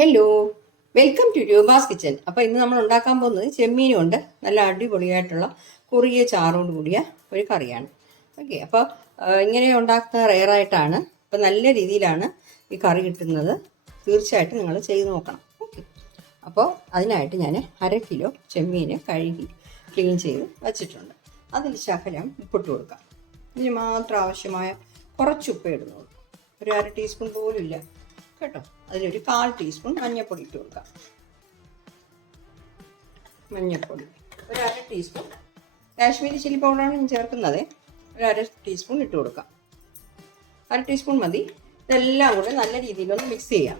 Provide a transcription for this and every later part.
Hello welcome to Roopa's kitchen അപ്പോൾ ഇന്ന് നമ്മൾ ഉണ്ടാക്കാൻ പോകുന്നത് ചെമ്മീനും ഉണ്ട് നല്ല അടിപൊളിയായിട്ടുള്ള കുറിയ ചാറോട് കൂടിയ ഒരു കറിയാണ്. ഓക്കെ അപ്പോൾ ഇങ്ങനെ ഉണ്ടാക്കുന്ന റെയറായിട്ടാണ് അപ്പോൾ നല്ല രീതിയിലാണ് ഈ കറി കിട്ടുന്നത്. തീർച്ചയായിട്ടും നിങ്ങൾ ചെയ്ത് നോക്കണം. ഓക്കെ അപ്പോൾ അതിനായിട്ട് ഞാൻ അര കിലോ ചെമ്മീൻ കഴുകി ക്ലീൻ ചെയ്ത് വച്ചിട്ടുണ്ട്. അതിൽ ശകലം ഉപ്പിട്ട് കൊടുക്കാം. ഇതിന് മാത്രം ആവശ്യമായ കുറച്ച് ഉപ്പ് ഇടുന്നുള്ളൂ. ഒരു അര ടീസ്പൂൺ പോലും ഇല്ല. കേട്ടോ? അതിലൊരു കാൽ ടീസ്പൂൺ മഞ്ഞൾപ്പൊടി ഇട്ട് കൊടുക്കാം. മഞ്ഞൾപ്പൊടി. ഒരു അര ടീസ്പൂൺ കാശ്മീരി ചില്ലി പൗഡറാണ് ഞാൻ ചേർക്കുന്നത്. ഒരു അര ടീസ്പൂൺ ഇട്ട് കൊടുക്കാം. അര ടീസ്പൂൺ മതി. ഇതെല്ലാം കൂടെ നല്ല രീതിയിലൊന്ന് മിക്സ് ചെയ്യാം.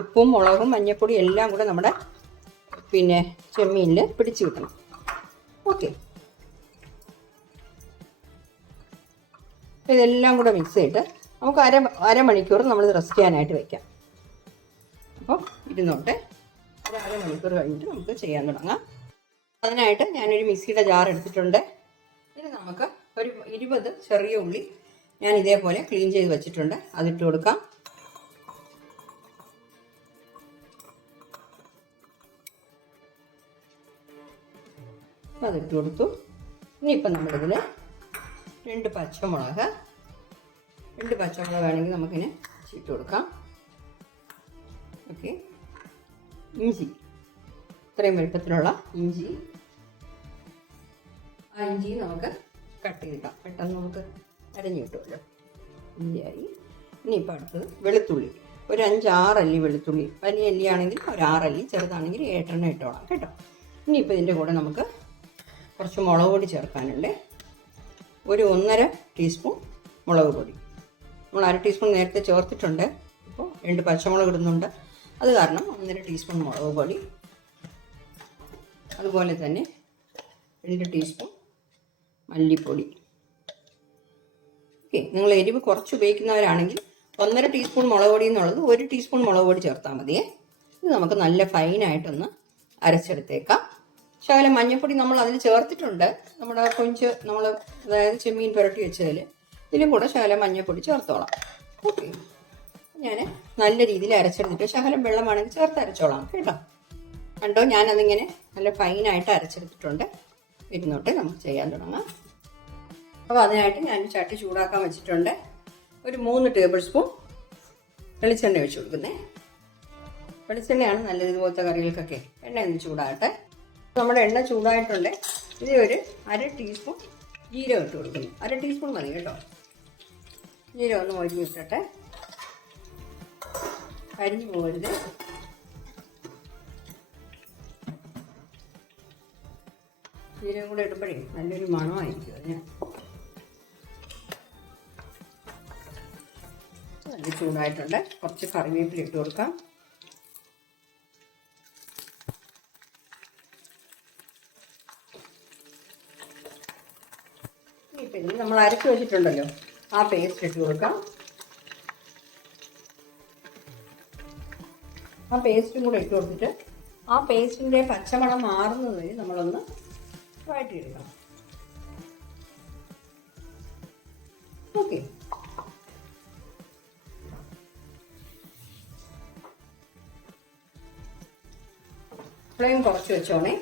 ഉപ്പും മുളകും മഞ്ഞൾപ്പൊടിയും എല്ലാം കൂടെ നമ്മുടെ പിന്നെ ചെമ്മീനിൽ പിടിച്ചു കിട്ടണം. ഓക്കെ ഇതെല്ലാം കൂടെ മിക്സ് ചെയ്തിട്ട് നമുക്ക് അര അരമണിക്കൂർ നമ്മൾ റെസ്റ്റ് ചെയ്യാനായിട്ട് വെക്കാം. അപ്പോൾ ഇരുന്നോട്ടെ. ഒരു അരമണിക്കൂർ കഴിഞ്ഞിട്ട് നമുക്ക് ചെയ്യാൻ തുടങ്ങാം. അതിനായിട്ട് ഞാനൊരു മിക്സിയുടെ ജാർ എടുത്തിട്ടുണ്ട്. ഇനി നമുക്ക് ഒരു ഇരുപത് ചെറിയ ഉള്ളി ഞാൻ ഇതേപോലെ ക്ലീൻ ചെയ്ത് വെച്ചിട്ടുണ്ട്. അതിട്ട് കൊടുക്കാം. അതിട്ട് കൊടുത്തു. ഇനിയിപ്പം നമ്മളിതിൽ രണ്ട് പച്ചമുളക് രണ്ട് പച്ചമുളക് വേണമെങ്കിൽ നമുക്കിന് ചീട്ട് കൊടുക്കാം. ഓക്കെ. ഇഞ്ചി. ഇത്രയും വലുപ്പത്തിലുള്ള ഇഞ്ചി. ആ ഇഞ്ചി നമുക്ക് കട്ട് ചെയ്തിട്ടാം പെട്ടെന്ന് നമുക്ക് അരഞ്ഞു കിട്ടുമല്ലോ. ഇഞ്ചിയായി. ഇനിയിപ്പോൾ അടുത്തത് വെളുത്തുള്ളി. ഒരു അഞ്ചാറല്ലി വെളുത്തുള്ളി. വലിയ അല്ലിയാണെങ്കിൽ ഒരു ആറല്ലി ചെറുതാണെങ്കിൽ ഏട്ടെണ്ണ ഇട്ടോളാം കേട്ടോ. ഇനിയിപ്പോൾ ഇതിന്റെ കൂടെ നമുക്ക് കുറച്ച് മുളക് പൊടി ചേർക്കാനുണ്ട്. ഒരു ഒന്നര ടീസ്പൂൺ മുളക് പൊടി. നമ്മൾ അര ടീസ്പൂൺ നേരത്തെ ചേർത്തിട്ടുണ്ട്. ഇപ്പോൾ രണ്ട് പച്ചമുളക് ഇടുന്നുണ്ട്. അത് കാരണം ഒന്നര ടീസ്പൂൺ മുളക് പൊടി. അതുപോലെ തന്നെ രണ്ട് ടീസ്പൂൺ മല്ലിപ്പൊടി. ഓക്കെ നിങ്ങൾ എരിവ് കുറച്ച് ഉപയോഗിക്കുന്നവരാണെങ്കിൽ ഒന്നര ടീസ്പൂൺ മുളക് പൊടി എന്നുള്ളത് ഒരു ടീസ്പൂൺ മുളക് പൊടി ചേർത്താൽ മതിയേ ഇത് നമുക്ക് നല്ല ഫൈനായിട്ടൊന്ന് അരച്ചെടുത്തേക്കാം. ശകലം മഞ്ഞൾപ്പൊടി നമ്മൾ അതിൽ ചേർത്തിട്ടുണ്ട്. നമ്മുടെ കൊഞ്ച് നമ്മൾ അതായത് ചെമ്മീൻ പുരട്ടി വെച്ചതിൽ. ഇതിലും കൂടെ ശകലം മഞ്ഞൾപ്പൊടി ചേർത്തോളാം. ഓക്കെ. ഞാൻ നല്ല രീതിയിൽ അരച്ചെടുത്തിട്ട് ശകലം വെള്ളമാണെങ്കിൽ ചേർത്ത് അരച്ചോളാം കേട്ടോ. കണ്ടോ? ഞാനതിങ്ങനെ നല്ല ഫൈനായിട്ട് അരച്ചെടുത്തിട്ടുണ്ട്. ഇരുന്നോട്ട് നമുക്ക് ചെയ്യാൻ തുടങ്ങാം. അപ്പോൾ അതിനായിട്ട് ഞാൻ ചട്ടി ചൂടാക്കാൻ വെച്ചിട്ടുണ്ട്. ഒരു മൂന്ന് ടേബിൾ സ്പൂൺ വെളിച്ചെണ്ണ ഒഴിച്ച് കൊടുക്കുന്നേ. വെളിച്ചെണ്ണയാണ് നല്ലത് ഇതുപോലത്തെ കറികൾക്കൊക്കെ. എണ്ണ ഒന്ന് ചൂടാകട്ടെ. നമ്മുടെ എണ്ണ ചൂടായിട്ടുണ്ട്. ഇതിൽ ഒരു അര ടീസ്പൂൺ ജീരകം ഇട്ട് കൊടുക്കുന്നു. അര ടീസ്പൂൺ മതി കേട്ടോ. ജീരകം ഒന്ന് മൊഴിഞ്ഞ് ഇട്ടിട്ടെ കരിഞ്ഞു പോകരുത് ജീരകം കൂടെ ഇടുമ്പോഴേ നല്ലൊരു മണമായിരിക്കും അതിന്. നല്ല ചൂടായിട്ടുണ്ട്. കുറച്ച് കറിവേപ്പില ഇട്ട് കൊടുക്കാം. ഇപ്പം നമ്മൾ അരച്ച് വെച്ചിട്ടുണ്ടല്ലോ. ആ പേസ്റ്റ് ഇട്ട് കൊടുക്കാം. ആ പേസ്റ്റും കൂടെ ഇട്ട് കൊടുത്തിട്ട് ആ പേസ്റ്റിന്റെ പച്ചമണം മാറുന്നത് വരെ നമ്മളൊന്ന് വഴറ്റിയെടുക്കണം ഓക്കെ ഫ്ലെയിം കുറച്ച് വെച്ചോണേ.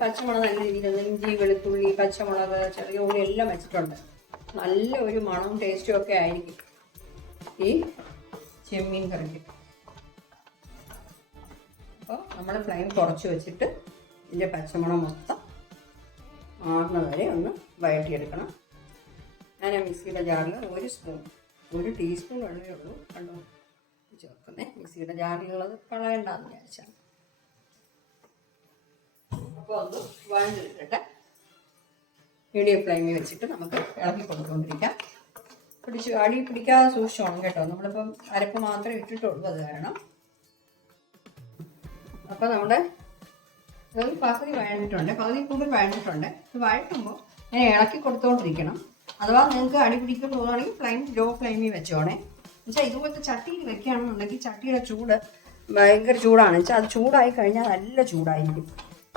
പച്ചമുളക് നല്ല രീതിയിൽ ഇഞ്ചി വെളുത്തുള്ളി പച്ചമുളക് ചെറിയ ഉള്ളി എല്ലാം വെച്ചിട്ടുണ്ട്. നല്ല ഒരു മണവും ടേസ്റ്റും ഒക്കെ ആയിരിക്കും. ഈ ചെമ്മീൻ കറിക്ക്. അപ്പോൾ നമ്മൾ ഫ്ലെയിം കുറച്ച് വെച്ചിട്ട് ഇതിന്റെ പച്ചമുളക് മൊത്തം മാറുന്ന വരെ ഒന്ന് വഴറ്റിയെടുക്കണം ഞാൻ ആ മിക്സിയുടെ ജാറിൽ ഒരു സ്പൂൺ ഒരു ടീസ്പൂൺ വെള്ളമേ ഉള്ളൂ. കണ്ടോ? ചേർക്കുന്നേ. മിക്സിയുടെ ജാറിലുള്ളത് കളയണ്ടെന്ന് വിചാരിച്ചാണ്. അപ്പോൾ ഒന്ന് വഴഞ്ഞെടുക്കട്ടെ മീഡിയം ഫ്ലെയിമിൽ വെച്ചിട്ട് നമുക്ക് ഇളക്കി കൊടുത്തുകൊണ്ടിരിക്കാം. പിടിച്ച് അടി പിടിക്കാതെ സൂക്ഷിച്ചോണം കേട്ടോ. നമ്മളിപ്പം അരപ്പ് മാത്രമേ ഇട്ടിട്ടുള്ളൂ അത് കാരണം അപ്പോൾ നമ്മുടെ ഇത് പകുതി വഴഞ്ഞിട്ടുണ്ട്. പകുതി കൂടുതൽ വഴഞ്ഞിട്ടുണ്ട്. ഇത് വഴറ്റുമ്പോൾ ഞാൻ ഇളക്കി കൊടുത്തുകൊണ്ടിരിക്കണം. അഥവാ നിങ്ങൾക്ക് അടി പിടിക്കാൻ തോന്നുകയാണെങ്കിൽ ഫ്ലെയിം ലോ ഫ്ലെയിമിൽ വെച്ചോണേ. എന്നുവെച്ചാൽ ഇതുപോലത്തെ ചട്ടിയിൽ വെക്കുകയാണെന്നുണ്ടെങ്കിൽ ചട്ടിയുടെ ചൂട് ഭയങ്കര ചൂടാണ്. വെച്ചാൽ അത് ചൂടായി കഴിഞ്ഞാൽ നല്ല ചൂടായിരിക്കും.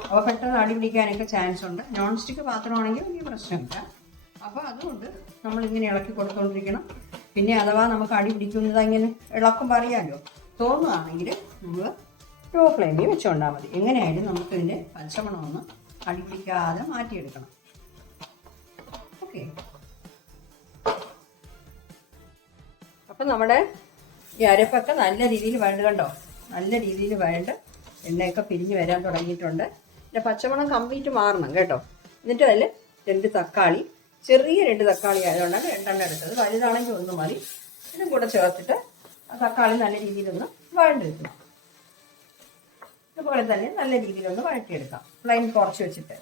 അപ്പോൾ പെട്ടെന്ന് അടി പിടിക്കാനൊക്കെ ചാൻസ് ഉണ്ട് നോൺ സ്റ്റിക്ക് പാത്രമാണെങ്കിൽ വലിയ പ്രശ്നമില്ല. അപ്പോൾ അതുകൊണ്ട് നമ്മൾ ഇങ്ങനെ ഇളക്കി കൊടുത്തുകൊണ്ടിരിക്കണം പിന്നെ അഥവാ നമുക്ക് അടി പിടിക്കുന്നത് അങ്ങനെ ഇളക്കം പറയാമല്ലോ തോന്നുകയാണെങ്കിൽ നമ്മൾ ലോ ഫ്ലെയിമിൽ വെച്ചുകൊണ്ടാൽ മതി. എങ്ങനെയായാലും നമുക്കിതിന്റെ പച്ചമണം ഒന്ന് അടിപ്പിക്കാതെ മാറ്റിയെടുക്കണം. ഓക്കെ. അപ്പം നമ്മുടെ ഈ അരപ്പൊക്കെ നല്ല രീതിയിൽ വഴണ്ട് കണ്ടോ? നല്ല രീതിയിൽ വഴണ്ട് എണ്ണയൊക്കെ പിരിഞ്ഞ് വരാൻ തുടങ്ങിയിട്ടുണ്ട്. പിന്നെ പച്ചമണം കംപ്ലീറ്റ് മാറണം കേട്ടോ. എന്നിട്ട് അതിൽ രണ്ട് തക്കാളി ചെറിയ രണ്ട് തക്കാളി ആയതുകൊണ്ടാണ് രണ്ടെണ്ണം എടുത്തത്. വലുതാണെങ്കിൽ ഒന്ന് മതി. ഇതും കൂടെ ചേർത്തിട്ട് ആ തക്കാളി നല്ല രീതിയിലൊന്ന് വഴണ്ടെടുക്കണം ഇതുപോലെ തന്നെ നല്ല രീതിയിലൊന്ന് വഴറ്റിയെടുക്കാം. ഫ്ലൈം കുറച്ച് വെച്ചിട്ട്.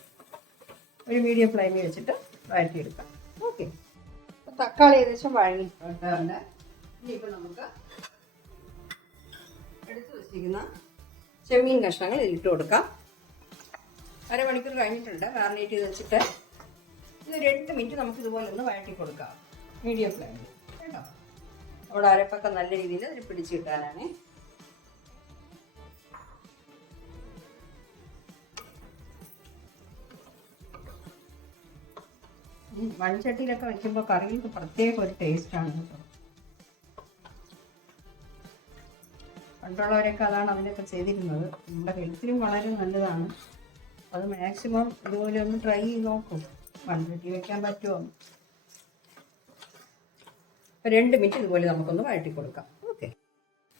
ഒരു മീഡിയം ഫ്ലെയിമിൽ വെച്ചിട്ട് വഴറ്റിയെടുക്കാം. ഓക്കെ. തക്കാളി ഏകദേശം വഴങ്ങി. വഴങ്ങിയിട്ടുണ്ട് ഇനിയിപ്പോൾ നമുക്ക് എടുത്തു വെച്ചിരിക്കുന്ന ചെമ്മീൻ കഷ്ണങ്ങൾ ഇതിലിട്ട് കൊടുക്കാം. അരമണിക്കൂർ കഴിഞ്ഞിട്ടുണ്ട് മാറിനേറ്റ് ചെയ്ത് വെച്ചിട്ട്. ഇത് എട്ട് മിനിറ്റ് നമുക്ക് ഇതുപോലെ ഒന്ന് വഴറ്റി കൊടുക്കാം. മീഡിയം ഫ്ലെയിമിൽ. കേട്ടോ? അവിടെ അരപ്പൊക്കെ നല്ല രീതിയിൽ അതിൽ പിടിച്ച് കിട്ടാനാണ്. മൺചട്ടിയിലൊക്കെ വെക്കുമ്പോൾ കറികൾക്ക് പ്രത്യേക ഒരു ടേസ്റ്റാണ് കേട്ടോ. പണ്ടുള്ളവരൊക്കെ അതാണ് അതിനൊക്കെ ചെയ്തിരുന്നത്. നമ്മുടെ ഹെൽത്തിനും വളരെ നല്ലതാണ്. അത് മാക്സിമം ഇതുപോലെ ഒന്ന് ട്രൈ ചെയ്ത് നോക്കും. മൺചട്ടി വെക്കാൻ പറ്റുമോ? അപ്പോൾ രണ്ട് മിനിറ്റ് ഇതുപോലെ നമുക്കൊന്ന് വഴറ്റി കൊടുക്കാം ഓക്കെ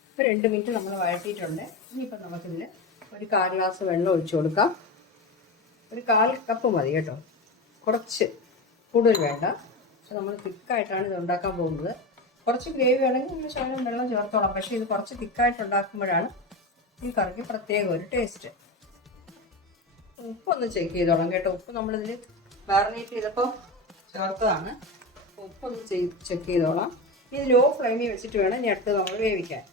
ഇപ്പൊ രണ്ട് മിനിറ്റ് നമ്മൾ വഴറ്റിയിട്ടുണ്ട്. ഇനിയിപ്പോൾ നമുക്കിതിൽ ഒരു കാൽ ഗ്ലാസ് വെള്ളം ഒഴിച്ചു കൊടുക്കാം. ഒരു കാൽ കപ്പ് മതി കേട്ടോ. കുറച്ച് കൂടുതൽ വേണ്ട. പക്ഷെ നമ്മൾ തിക്കായിട്ടാണ് ഇത് ഉണ്ടാക്കാൻ പോകുന്നത്. കുറച്ച് ഗ്രേവി ആണെങ്കിൽ നമ്മൾ ശകലം വെള്ളം ചേർത്തോളാം. പക്ഷേ ഇത് കുറച്ച് തിക്കായിട്ട് ഉണ്ടാക്കുമ്പോഴാണ് ഈ കറിക്ക് പ്രത്യേക ഒരു ടേസ്റ്റ് ഉപ്പൊന്ന് ചെക്ക് ചെയ്തോളാം കേട്ടോ. ഉപ്പ് നമ്മളിതിൽ മാറിനേറ്റ് ചെയ്തപ്പോൾ ചേർത്തതാണ്. ഉപ്പൊന്ന് ചെക്ക് ചെയ്തോളാം. ഇത് ലോ ഫ്ലെയിമിൽ വെച്ചിട്ട് വേണം ഇനി അടുത്ത് നമ്മൾ വേവിക്കാൻ.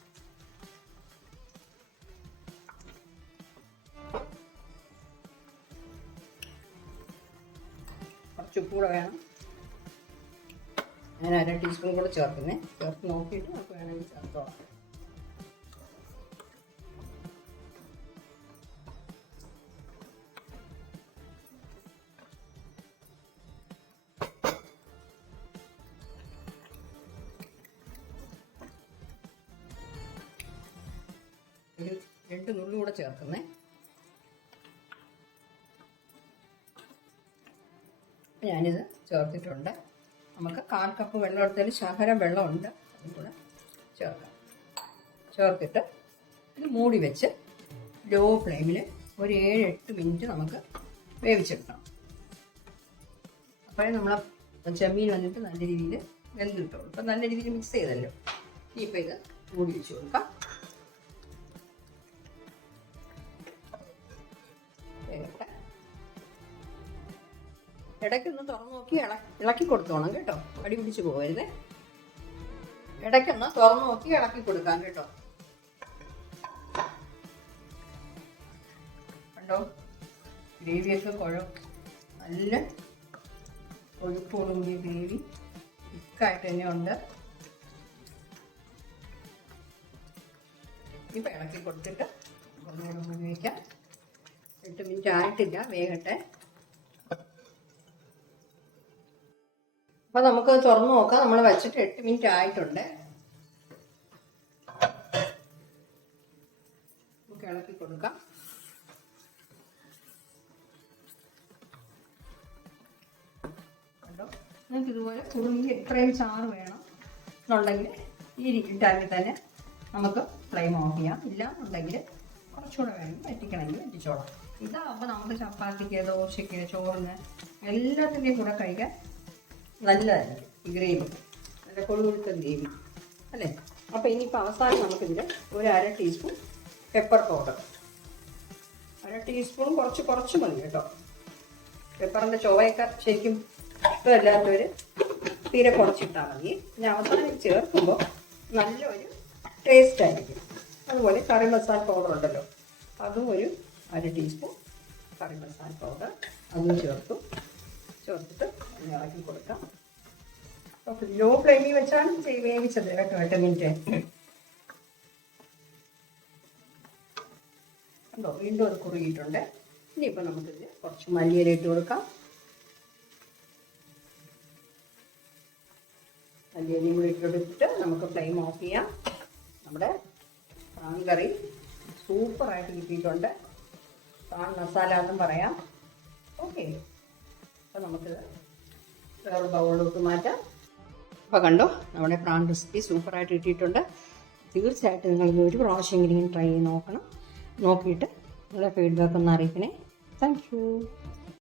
കുറച്ച് കൂടെ വേണം. ഞാൻ അര ടീസ്പൂൺ കൂടെ ചേർക്കുന്നേ. ചേർത്ത് നോക്കിയിട്ട് നമുക്ക് വേണമെങ്കിൽ ചേർത്തോളാം. ഒരു രണ്ട് നുള്ളു കൂടെ ചേർക്കുന്നേ. ഞാനിത് ചേർത്തിട്ടുണ്ട്. നമുക്ക് കാൽ കപ്പ് വെള്ളം എടുത്തതിൽ ശകലം വെള്ളമുണ്ട്. അതും കൂടെ ചേർക്കാം. ചേർത്തിട്ട് ഇത് മൂടി വെച്ച് ലോ ഫ്ലെയിമിൽ ഒരു ഏഴ് എട്ട് മിനിറ്റ് നമുക്ക് വേവിച്ചെടുക്കണം അപ്പോഴേ നമ്മൾ ചെമ്മീൻ വന്നിട്ട് നല്ല രീതിയിൽ വെന്ത് കിട്ടുള്ളൂ ഇപ്പം നല്ല രീതിയിൽ മിക്സ് ചെയ്തല്ലോ. ഇനിയിപ്പോൾ ഇത് മൂടി വെച്ച് കൊടുക്കാം. ഇടയ്ക്കൊന്ന് തുറന്നു നോക്കി ഇള ഇളക്കി കൊടുത്തോണം കേട്ടോ. അടി പിടിച്ച് പോകരുത് ഇടയ്ക്കൊന്ന് തുറന്നു നോക്കി ഇളക്കി കൊടുക്കാം കേട്ടോ. കണ്ടോ? ഗ്രേവിയൊക്കെ കുഴ നല്ല ഒഴുപ്പോടുകൂടിയ ഗ്രേവി. തിക്കായിട്ട് തന്നെ ഉണ്ട്. ഇപ്പം ഇളക്കി കൊടുത്തിട്ട് ഒന്നുകൂടെ ഉപയോഗിക്കാം എട്ട് മിനിറ്റ് ആയിട്ടില്ല വേഗട്ടെ അപ്പൊ നമുക്ക് തുറന്നു നോക്കാം. നമ്മൾ വെച്ചിട്ട് എട്ട് മിനിറ്റ് ആയിട്ടുണ്ട്. നമുക്ക് ഇളക്കി കൊടുക്കാം. കണ്ടോ? നിങ്ങൾക്ക് ഇതുപോലെ കുറുങ്ങി എത്രയും ചാറ് വേണം എന്നുണ്ടെങ്കിൽ ഈ ടൈമിൽ തന്നെ നമുക്ക് ഫ്ലെയിം ഓഫ് ചെയ്യാം. ഇല്ല എന്നുണ്ടെങ്കിൽ കുറച്ചുകൂടെ വേണം. പറ്റിക്കണമെങ്കിൽ പറ്റിച്ചോളാം ഇതാകുമ്പോൾ നമുക്ക് ചപ്പാത്തിക്ക് ദോശയ്ക്ക് ചോറിന് എല്ലാത്തിന്റെയും കൂടെ കഴിക്കാൻ ഈ ഗ്രേവി നല്ല കൊള്ളുകൊടുത്ത ഗ്രേവി അല്ലേ? അപ്പോൾ ഇനിയിപ്പോൾ അവസാനം നമുക്കിതിൽ ഒരു അര ടീസ്പൂൺ പെപ്പർ പൗഡർ അര ടീസ്പൂൺ കുറച്ച് കുറച്ച് മതി കേട്ടോ. പെപ്പറിന്റെ ചുവയൊക്കെ ശരിക്കും ഇഷ്ടമല്ലാത്തവർ തീരെ കുറച്ചിട്ടാൽ മതി. പിന്നെ അവസാനം ചേർക്കുമ്പോൾ നല്ലൊരു ടേസ്റ്റ് ആയിരിക്കും. അതുപോലെ കറി മസാല പൗഡർ ഉണ്ടല്ലോ. അതും ഒരു അര ടീസ്പൂൺ കറി മസാല പൗഡർ അതും ചേർത്തു. ചേർത്തിട്ട് ഇളക്കി കൊടുക്കാം. അപ്പോൾ ലോ ഫ്ലെയിമിൽ വെച്ചാണ് വേവിച്ചത്. കേട്ടോ എട്ട് മിനിറ്റ്. ഉണ്ടോ വീണ്ടും അത് കുറുകിയിട്ടുണ്ട്. ഇനിയിപ്പോൾ നമുക്കിതിൽ കുറച്ച് മല്ലിയില ഇട്ട് കൊടുക്കാം. മല്ലിയിലയും കൂടി ഇട്ട് കൊടുത്തിട്ട് നമുക്ക് ഫ്ലെയിം ഓഫ് ചെയ്യാം. നമ്മുടെ പ്രാൺ കറി സൂപ്പറായിട്ട് കിട്ടിയിട്ടുണ്ട്. പ്രാൺ മസാല എന്നും പറയാം. ഓക്കെ അപ്പോൾ നമുക്ക് വേറെ ബൗളിലോട്ട് മാറ്റാം. അപ്പോൾ കണ്ടോ നമ്മുടെ പ്രാൺ റെസിപ്പി സൂപ്പറായിട്ട് കിട്ടിയിട്ടുണ്ട്. തീർച്ചയായിട്ടും നിങ്ങൾ ഒരു പ്രാവശ്യമെങ്കിലും ട്രൈ ചെയ്ത് നോക്കണം. നോക്കിയിട്ട് നിങ്ങളുടെ ഫീഡ്ബാക്ക് ഒന്ന് അറിയിക്കണേ. താങ്ക്